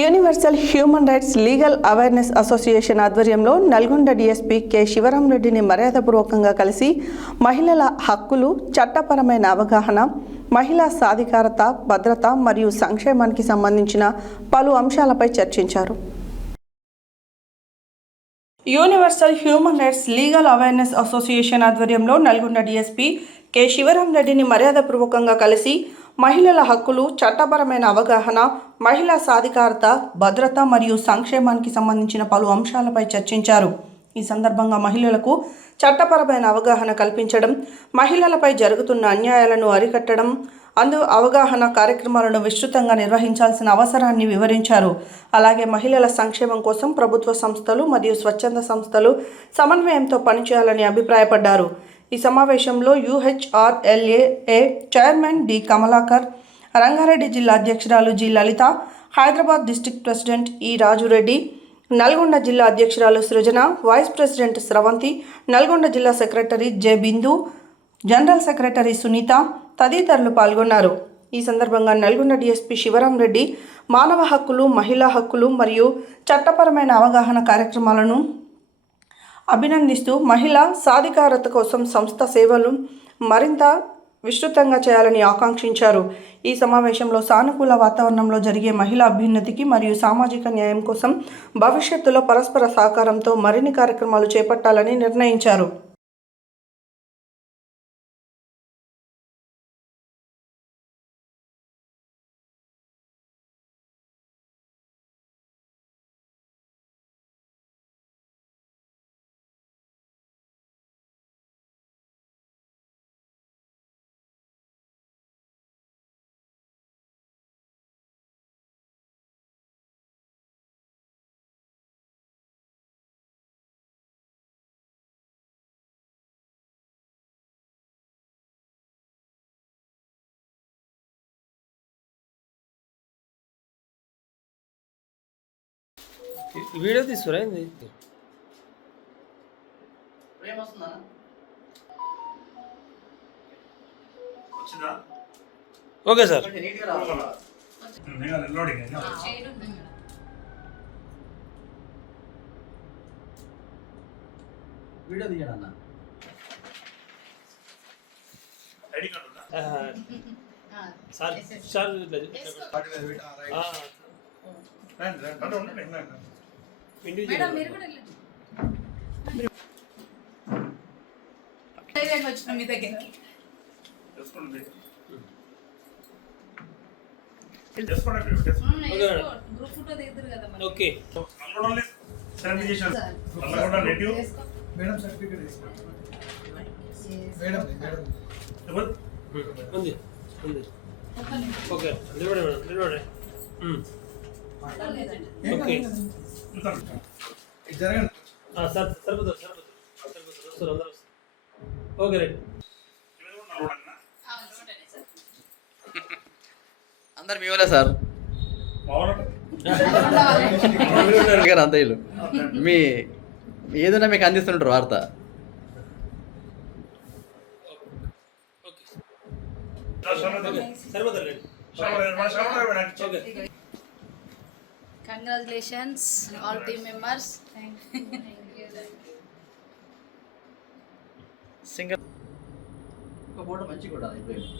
Universal human rights legal awareness association ఆధ్వర్యంలో Nalgonda DSP K శివరాంరెడ్డిని మర్యాదపూర్వకంగా కలిసి మహిళల హక్కులు, చట్టపరమైన అవగాహన, మహిళా సాధికారత, భద్రత మరియు సంక్షేమానికి సంబంధించిన పలు అంశాలపై చర్చించారు. Universal human rights legal awareness association ఆధ్వర్యంలో నల్గొండ డీఎస్పీ కె శివరాంరెడ్డిని మర్యాదపూర్వకంగా కలిసి మహిళల హక్కులు, చట్టపరమైన అవగాహన, మహిళా సాధికారత, భద్రత మరియు సంక్షేమానికి సంబంధించిన పలు అంశాలపై చర్చించారు. ఈ సందర్భంగా మహిళలకు చట్టపరమైన అవగాహన కల్పించడం, మహిళలపై జరుగుతున్న అన్యాయాలను అరికట్టడం, అవగాహన కార్యక్రమాలను విస్తృతంగా నిర్వహించాల్సిన అవసరాన్ని వివరించారు. అలాగే మహిళల సంక్షేమం కోసం ప్రభుత్వ సంస్థలు మరియు స్వచ్ఛంద సంస్థలు సమన్వయంతో పనిచేయాలని అభిప్రాయపడ్డారు. ఈ సమావేశంలో యూహెచ్ఆర్ఎల్ఏఏ చైర్మన్ డి కమలాకర్, రంగారెడ్డి జిల్లా అధ్యక్షురాలు జి లలిత, హైదరాబాద్ డిస్ట్రిక్ట్ ప్రెసిడెంట్ ఈ రాజురెడ్డి, నల్గొండ జిల్లా అధ్యక్షురాలు సృజన, వైస్ ప్రెసిడెంట్ స్రవంతి, నల్గొండ జిల్లా సెక్రటరీ జె బిందు, జనరల్ సెక్రటరీ సునీత తదితరులు పాల్గొన్నారు. ఈ సందర్భంగా నల్గొండ డీఎస్పీ శివరాంరెడ్డి మానవ హక్కులు, మహిళా హక్కులు మరియు చట్టపరమైన అవగాహన కార్యక్రమాలను అభినందిస్తూ మహిళా సాధికారత కోసం సంస్థ సేవలు మరింత విస్తృతంగా చేయాలని ఆకాంక్షించారు. ఈ సమావేశంలో సానుకూల వాతావరణంలో జరిగే మహిళా అభ్యున్నతికి మరియు సామాజిక న్యాయం కోసం భవిష్యత్తులో పరస్పర సహకారంతో మరిన్ని కార్యక్రమాలు చేపట్టాలని నిర్ణయించారు. వీడియో తీసుకురా ఓకే సార్. వీడియో తీయడన్నా సార్ సార్ మీ దగ్గర ఓకే మేడం సర్టిఫికేట్ మేడం ఉంది ఉంది ఓకే నిలబడే మేడం నిలబడే ఓకే జరగండి సార్ సరిపోతుంది సరిపోతుంది వస్తారు అందరూ ఓకే రైట్ అందరు మీ వాళ్ళే సార్ అంత ఇల్లు మీ ఏదైనా మీకు అందిస్తుంటారు వార్త. Congratulations all team members. Single ఒక ఫోటో మంచి కూడా అయిపోయింది.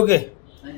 ఓకే